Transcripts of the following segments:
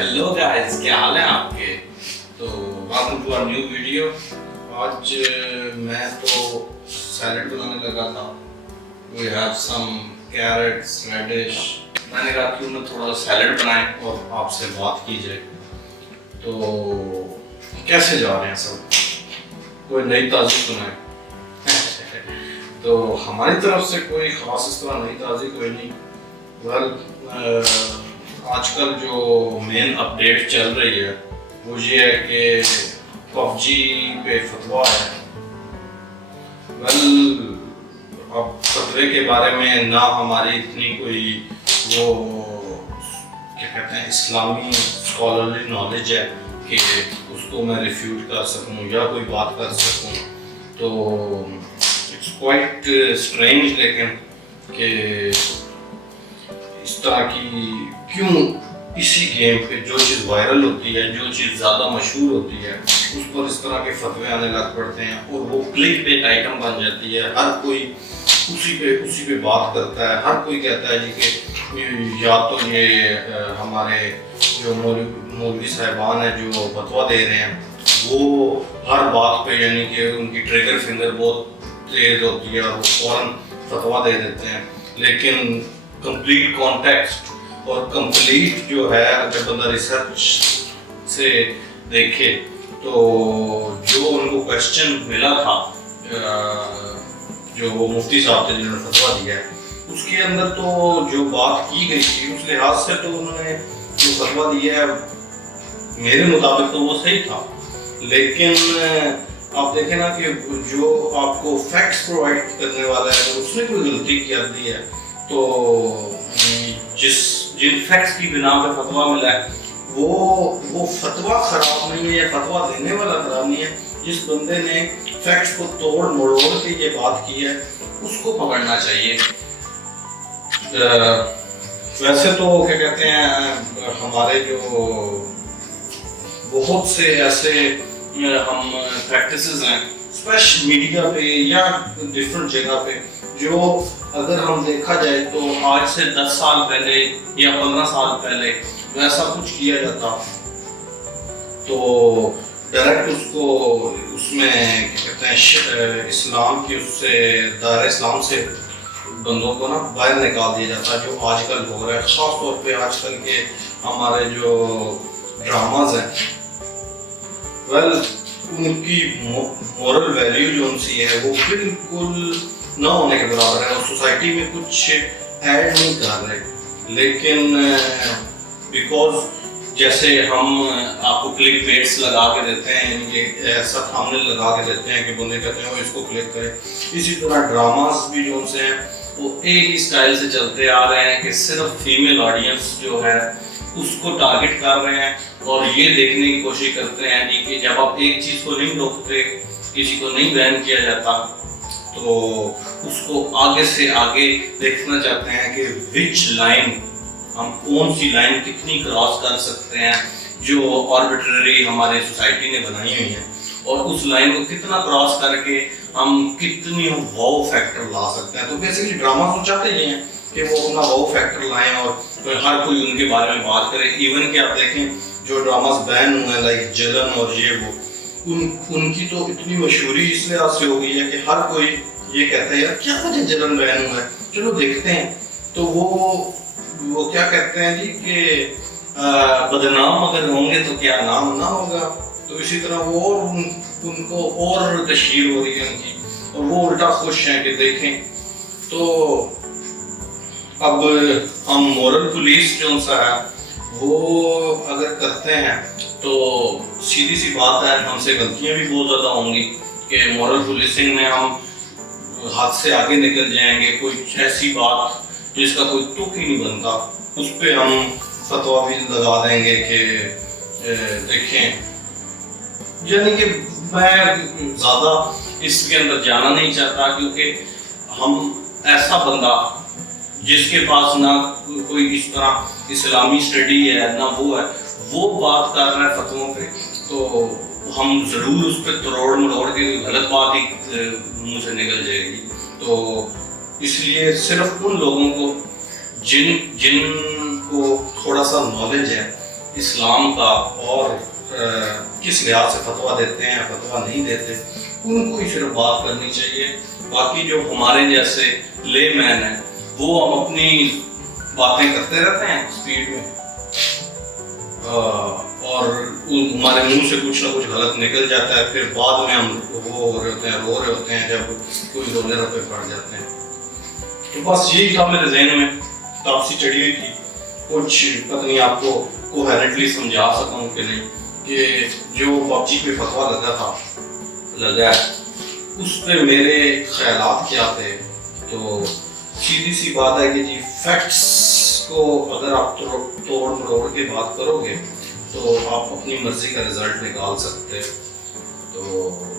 Hello guys, क्या हाल है आपके। तो welcome to our new video. आज मैं तो सैलेड बनाने लगा था। We have some carrots, radish. मैंने कहा क्यों ना थोड़ा सा सैलेड बनाएं और आपसे बात की जाए। तो कैसे जा रहे हैं सब, कोई नई ताज़ी सुनाए। तो हमारी तरफ से कोई ख़ास इस तरह नई ताज़ी कोई नहीं। आजकल जो मेन अपडेट चल रही है वो ये है कि पबजी पे फतवा है। अब फतवे के बारे में ना हमारी इतनी कोई वो क्या कहते हैं इस्लामी स्कॉलरली नॉलेज है कि उसको मैं रिफ्यूट कर सकूं या कोई बात कर सकूं। तो इट्स क्वाइट स्ट्रेंज लेकिन कि इस तरह की क्यों इसी गेम पे जो चीज़ वायरल होती है, जो चीज़ ज़्यादा मशहूर होती है, उस पर इस तरह के फतवे आने लग पड़ते हैं और वो क्लिक बेट आइटम बन जाती है। हर कोई उसी पे बात करता है। हर कोई कहता है जी कि या तो ये हमारे जो मौलवी साहिबान हैं जो फतवा दे रहे हैं वो हर बात पे यानी कि उनकी ट्रिगर फिंगर बहुत तेज़ होती है और वो फ़ौरन फतवा दे देते हैं। लेकिन कंप्लीट कॉन्टेक्स्ट और कंप्लीट जो है अगर बंदा रिसर्च से देखे तो जो उनको क्वेश्चन मिला था जो वो मुफ्ती साहब थे जिन्होंने फतवा दिया है उसके अंदर तो जो बात की गई थी उस लिहाज से तो उन्होंने जो फतवा दिया है मेरे मुताबिक तो वो सही था। लेकिन आप देखें ना कि जो आपको फैक्ट्स प्रोवाइड करने वाला है तो उसने कोई गलती कर दी है तो जिन फैक्ट्स की बिना पे फतवा मिला है वो फतवा खराब नहीं है या फतवा देने वाला खराब नहीं है। जिस बंदे ने फैक्ट्स को तोड़ मरोड़ के ये बात की है उसको पकड़ना चाहिए। वैसे तो क्या कहते हैं हमारे जो बहुत से ऐसे हम प्रैक्टिसेस हैं स्पेशल मीडिया पे या डिफरेंट जगह पे जो अगर हम देखा जाए तो आज से 10 साल पहले या 15 साल पहले वैसा कुछ किया जाता तो डायरेक्ट उसको उसमें क्या कहते हैं इस्लाम की उससे दायरे इस्लाम से बंदों को ना बाहर निकाल दिया जाता जो आजकल हो रहा है। ख़ास तौर पे आजकल के हमारे जो ड्रामाज हैं उनकी मॉरल वैल्यू जो उनसी है वो बिल्कुल ना होने के बराबर है और सोसाइटी में कुछ ऐड नहीं कर रहे। लेकिन बिकॉज जैसे हम आपको क्लिक बेट्स लगा के देते हैं ये ऐसा थंबनेल लगा के देते हैं कि बंदे कहते हैं वो इसको क्लिक करें, इसी तरह ड्रामास भी जो से हैं वो एक ही स्टाइल से चलते आ रहे हैं कि सिर्फ फीमेल ऑडियंस जो है उसको टारगेट कर रहे हैं और ये देखने की कोशिश करते हैं कि जब आप एक चीज़ को नहीं रोकते, किसी को नहीं बैन किया जाता तो उसको आगे से आगे देखना चाहते हैं कि विच लाइन हम कौन सी लाइन कितनी क्रॉस कर सकते हैं जो आर्बिट्ररी हमारे सोसाइटी ने बनाई हुई है और उस लाइन को कितना क्रॉस करके हम कितनी वाओ फैक्टर ला सकते हैं। तो बेसिकली ड्रामा तो चाहते ही हैं कि वो अपना वाओ फैक्टर लाएं और हर कोई उनके बारे में बात करे। इवन कि आप देखें जो ड्रामास बैन हुए हैं लाइक जलन और ये वो उनकी तो इतनी मशहूरी इस लिहाज से हो गई है कि हर कोई ये कहता है यार क्या वजह जलन बैन हुआ है, चलो देखते हैं। तो वो क्या कहते हैं जी कि बदनाम अगर होंगे तो क्या नाम ना होगा। तो इसी तरह वो और उनको और तशहीर हो रही है उनकी और वो उल्टा खुश हैं कि देखें। तो अब हम मॉरल पुलिस जो सा है वो अगर करते हैं तो सीधी सी बात है हमसे गलतियां भी बहुत ज़्यादा होंगी कि मॉरल पुलिसिंग में हम हाथ से आगे निकल जाएंगे। कोई ऐसी बात जिसका कोई तुक ही नहीं बनता उस पर हम फतवा भी लगा देंगे कि देखें। यानी कि मैं ज़्यादा इसके अंदर जाना नहीं चाहता क्योंकि हम ऐसा बंदा जिसके पास ना कोई इस तरह इस्लामी स्टडी है ना वो है वो बात कर रहा है फतवों पे तो हम ज़रूर उस पर तरोड़ मरोड़ के गलत बात ही मुंह से निकल जाएगी। तो इसलिए सिर्फ उन लोगों को जिनको थोड़ा सा नॉलेज है اسلام کا اور کس لحاظ سے فتویٰ دیتے ہیں فتویٰ نہیں دیتے، ان کو ہی صرف بات کرنی چاہیے. باقی جو ہمارے جیسے لے مین ہیں وہ ہم اپنی باتیں کرتے رہتے ہیں اسپیڈ میں، اور ہمارے منہ سے کچھ نہ کچھ غلط نکل جاتا ہے، پھر بعد میں ہم وہ ہو رہے ہوتے ہیں، رو رہے ہوتے ہیں جب کوئی رونے روپے پڑ جاتے ہیں. تو بس یہی تھا میرے ذہن میں، تاپسی چڑھی ہوئی تھی. کچھ پتہ نہیں آپ کو کوہیرنٹلی سمجھا سکوں کہ نہیں، کہ جو پب جی پہ فتویٰ لگا ہے اس پہ میرے خیالات کیا تھے. تو سیدھی سی بات ہے کہ جی فیکٹس کو اگر آپ توڑ مروڑ کے بات کرو گے تو آپ اپنی مرضی کا رزلٹ نکال سکتے. تو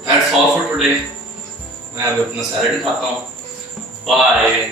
دیٹس آل فار ٹوڈے. میں اب اپنا سیلڈ کھاتا ہوں. بائے.